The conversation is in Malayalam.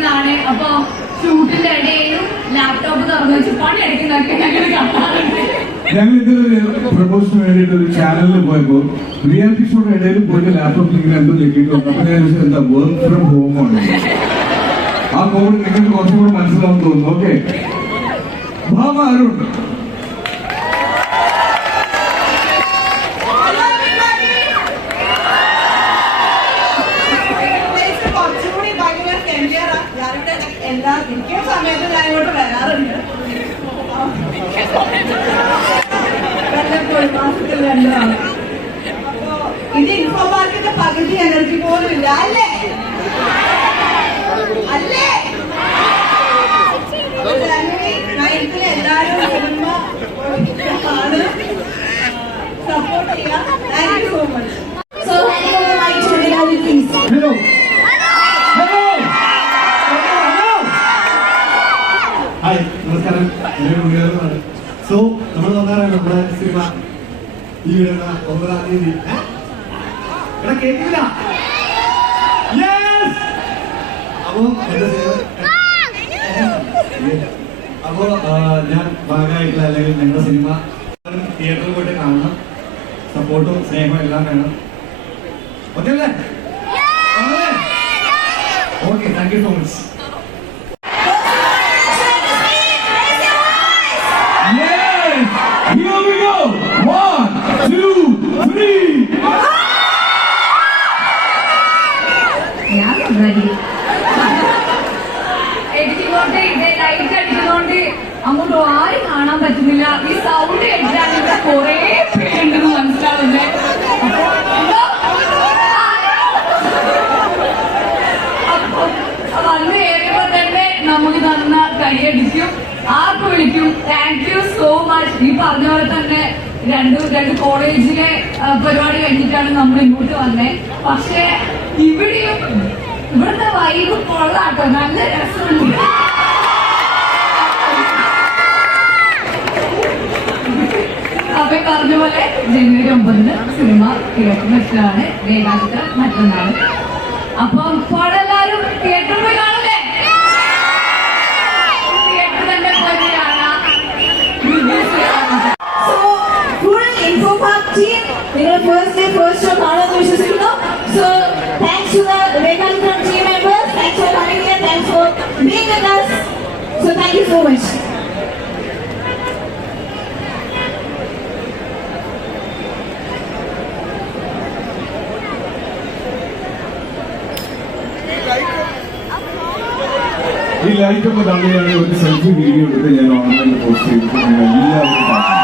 പണിയെടുക്കുന്നതാണ്. അപ്പൊ ഷൂട്ടിന്റെ ഇടയിലും ലാപ്ടോപ്പ് തുറന്നു വെച്ച് പണിയെടുക്കുന്നതൊക്കെ ഞങ്ങൾ കാണാറുണ്ട്. ഞങ്ങൾ ഇതൊരു പ്രൊമോഷന് വേണ്ടിയിട്ട് ഒരു ചാനലിൽ പോയപ്പോ റിയാലിറ്റി ഷോയുടെ ഇടയിൽ പോയിട്ട് ലാപ്ടോപ്പിൽ ഇങ്ങനെ എന്തോ ഞെക്കിയിട്ട് വന്നു. അപ്പൊ ഞാൻ എന്താ വർക്ക് ഫ്രം ഹോം ആണ്. ആ കോഡ് നിങ്ങൾക്ക് കുറച്ചും കൂടെ മനസ്സിലാവും തോന്നുന്നു. ഓക്കെ, ഭാമ ആരുണ്ട്? മിക്ക സമയത്ത് ഞാൻ ഇങ്ങോട്ട് വരാറുണ്ട്. മാസത്തിൽ രണ്ടാണ്. അപ്പോ ഇത് ഇൻഫോ പാർക്കിന്റെ പകുതി എനർജി പോലും ഇല്ല അല്ലേ അല്ലേ? നയനത്തിന് എല്ലാവരും സിനിമ ആണ് സപ്പോർട്ട് ചെയ്യാം. Thank you so much. So hello hi, നമസ്കാരം. സോ നമ്മൾ നോക്കാറാണ് നമ്മുടെ സിനിമ ഈ വരുന്ന 9-ാം തീയതി. ഇവിടെ കേട്ടില്ല. അപ്പോ ഞാൻ ഭാഗമായിട്ടുള്ള അല്ലെങ്കിൽ ഞങ്ങളുടെ സിനിമ തിയേറ്ററിൽ പോയിട്ട് കാണണം. സപ്പോർട്ടും സ്നേഹവും എല്ലാം വേണം. ഓക്കെ അല്ലേ? Okay, thank you so much. Here we go. 1, 2, 3. എഡിറ്റിങ്ങോണ്ട് ഇതേ ലൈറ്റ് അടിക്കുന്നോണ്ട് അങ്ങോട്ട് ആരും കാണാൻ പറ്റുന്നില്ല. ഈ സൗണ്ട് കേട്ടാൽ ഇവിടെ കുറെ പേരുണ്ടെന്ന് മനസ്സിലാവുന്നേ. അപ്പൊ വന്ന് കയറിയപ്പോ തന്നെ നമുക്ക് തന്ന കൈയടിക്കും, ആർക്ക് വിളിക്കും. Thank you so much. ഈ പറഞ്ഞ പോലെ തന്നെ രണ്ട് കോളേജിലെ പരിപാടി കഴിഞ്ഞിട്ടാണ് നമ്മൾ ഇങ്ങോട്ട് വന്നേ. പക്ഷെ ഇവിടെയും ഇവിടുത്തെ വൈബ് കൊള്ളാട്ടോ, നല്ല രസമുണ്ട്. അപ്പൊ പറഞ്ഞ പോലെ ജനുവരി 9 സിനിമ തിയേറ്ററിൽ വെച്ചാണ്. വേഗാഴ്ച മറ്റന്നാള്. അപ്പം ഇപ്പോൾ എല്ലാവരും തിയേറ്ററിൽ പോയി കാണല്ലേ? തിയേറ്ററിൽ തന്നെ പോയി കാണാം. Info Park team, നിങ്ങൾ first day first show കാണുമെന്ന് വിശ്വസിക്കുന്നു. So thanks to the Vegantam team members. Thanks for coming here. Thanks for being with us. So thank you so much. ഈ ലൈറ്റൊക്കെ തള്ളിയാണ് ഒരു സെൽഫി വീഡിയോ എടുത്ത് ഞാൻ ഓൺലൈനിൽ പോസ്റ്റ് ചെയ്തിട്ട് എല്ലാവരും